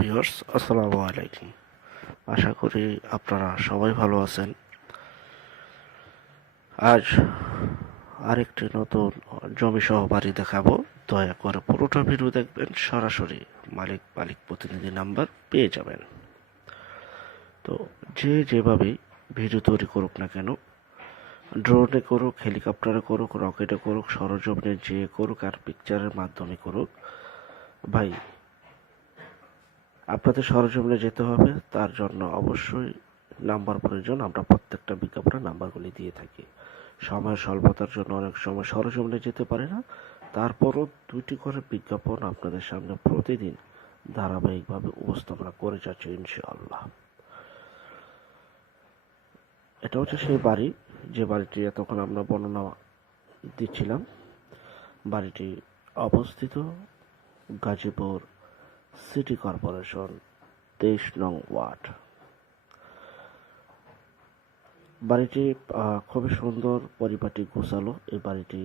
Viewers আসসালামু আলাইকুম। আশা করি আপনারা সবাই ভালো আছেন। আজ আরেকটি নতুন জমি সহ বাড়ি দেখাবো। দয়া করে পুরোটা ভিডিও দেখবেন, সরাসরি মালিক মালিক প্রতিনিধি নাম্বার পেয়ে যাবেন। তো যে যেভাবেই ভিডিও তৈরি করুক না কেন, ড্রোনে করুক, হেলিকপ্টারে করুক, রকেটে করুক, সরজমিনে যে করুক আর পিকচারের মাধ্যমে করুক, ভাই আপনাদের সরজমিনে যেতে হবে, তার জন্য অবশ্যই নাম্বার প্রয়োজন। আমরা প্রত্যেকটা বিজ্ঞাপনের নাম্বারগুলি দিয়ে থাকি। সময় স্বল্পতার জন্য অনেক সময় সরজমিনে যেতে পারে না। তারপরও দুটি করে বিজ্ঞাপন আপনাদের সামনে প্রতিদিন ধারাবাহিকভাবে উপস্থাপনা করে যাচ্ছে ইনশাআল্লাহ। এটা হচ্ছে সেই বাড়ি, যে বাড়িটি তখন আমরা বর্ণনা দিচ্ছিলাম। বাড়িটি অবস্থিত গাজীপুর সিটি কর্পোরেশন, তেইশ নং ওয়ার্ড। বাড়িটি খুবই সুন্দর পরিপাটি গোছালো। এই বাড়িটি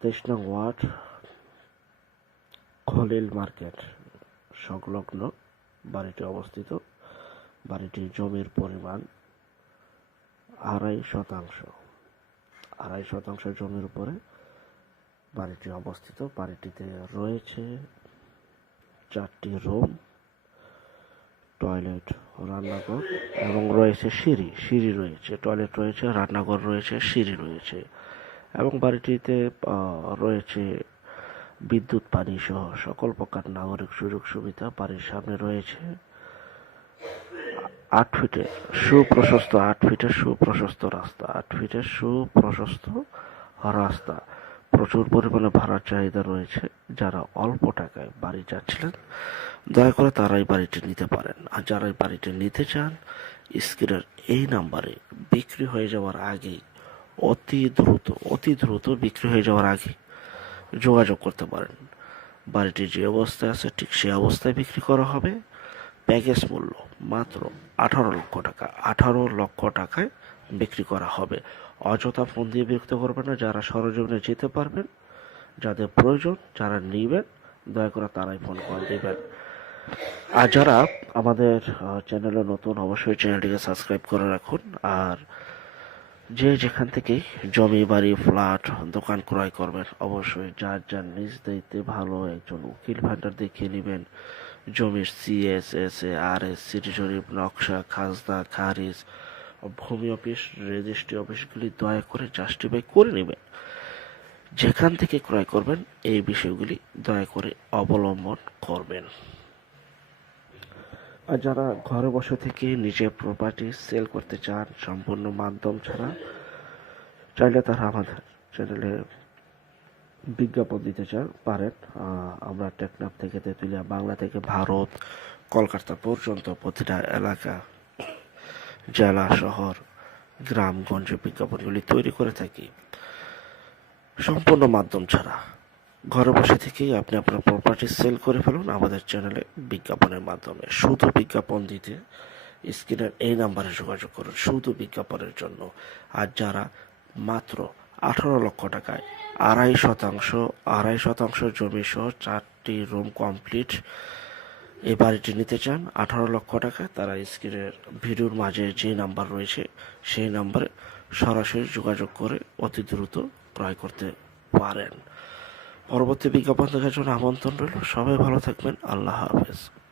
তেইশ নং ওয়ার্ড, খলিল মার্কেট সংলগ্ন বাড়িটি অবস্থিত। বাড়িটির জমির পরিমাণ আড়াই শতাংশ। আড়াই শতাংশ জমির উপরে বাড়িটি অবস্থিত। বাড়িটিতে রয়েছে চারটি রুম, টয়লেট রান্নাঘর এবং রয়েছে সিঁড়ি সিঁড়ি রয়েছে, টয়লেট রয়েছে, রান্নাঘর রয়েছে, সিঁড়ি রয়েছে এবং বাড়িটিতে রয়েছে বিদ্যুৎ, পানি সহ সকল প্রকার নাগরিক সুযোগ সুবিধা। বাড়ির সামনে রয়েছে আট ফিটের সুপ্রশস্ত, আট ফিটের সুপ্রশস্ত রাস্তা, আট ফিটের সুপ্রশস্ত রাস্তা। প্রচুর পরিমাণে ভাড়ার চাহিদা রয়েছে। যারা অল্প টাকায় বাড়ি যাচ্ছিলেন, দয়া করে তারাই বাড়িটি নিতে পারেন। আর যারা এই বাড়িটি নিতে চান, স্ক্রিনের এই নাম্বারে বিক্রি হয়ে যাওয়ার আগেই, অতি দ্রুত অতি দ্রুত বিক্রি হয়ে যাওয়ার আগে যোগাযোগ করতে পারেন। বাড়িটি যে অবস্থায় আছে, ঠিক সেই অবস্থায় বিক্রি করা হবে। প্যাকেজ মূল্য মাত্র আঠারো লক্ষ টাকা, আঠারো লক্ষ টাকায় বিক্রি করা হবে। অযথা ফোন দিয়ে বিরক্ত করবেন না, যারা সরজমিনে যেতে পারবেন, যাদের প্রয়োজন, যারা নেবেন, দয়া করে তারাই ফোন কল দেবেন। আর যারা আমাদের চ্যানেলে নতুন, অবশ্যই চ্যানেলটিকে সাবস্ক্রাইব করে রাখুন। আর যে যেখান থেকে জমি, বাড়ি, ফ্ল্যাট, দোকান ক্রয় করবেন, অবশ্যই যার যার নিজ দায়িত্বে ভালো একজন উকিল ভান্ডার দেখিয়ে নেবেন। জমির CS S A R S city শরীফ, নকশা, খাজনা, খারিজ ভূমি অফিস, রেজিস্ট্রি অফিসগুলি দয়া করে জাস্টিফাই করে নেবেন। যেখান থেকে ক্রয় করবেন, এই বিষয়গুলি দয়া করে অবলম্বন করবেন। আর যারা ঘরে বসে থেকে নিজের প্রপার্টি সেল করতে চান, সম্পূর্ণ মাধ্যম ছাড়া, চাইলে তারা আমাদের চ্যানেলে বিজ্ঞাপন দিতে চান, পারেন। আমরা টেকনাফ থেকে তেঁতুলিয়া, বাংলা থেকে ভারত, কলকাতা পর্যন্ত প্রতিটা এলাকা জেলা, শহর গ্রামগঞ্জে বিজ্ঞাপনগুলি তৈরি করে থাকি। সম্পূর্ণ মাধ্যম ছাড়া। ঘরে বসে থেকেই আপনি আপনার প্রপার্টি সেল করে ফেলুন আমাদের চ্যানেলে বিজ্ঞাপনের মাধ্যমে। শুধু বিজ্ঞাপন দিতে স্ক্রিনের এই নাম্বারে যোগাযোগ করুন। শুধু বিজ্ঞাপনের জন্য। আর যারা মাত্র আঠারো লক্ষ টাকায় আড়াই শতাংশ আড়াই শতাংশ জমি সহ চারটি রুম কমপ্লিট এই বাড়িটি নিতে চান, আঠারো লক্ষ টাকা, তারা স্ক্রিনের ভিডিওর মাঝে যে নাম্বার রয়েছে, সেই নাম্বারে সরাসরি যোগাযোগ করে অতি দ্রুত ক্রয় করতে পারেন। পরবর্তী বিজ্ঞাপন দেখার জন্য আমন্ত্রণ রইল। সবাই ভালো থাকবেন। আল্লাহ হাফেজ।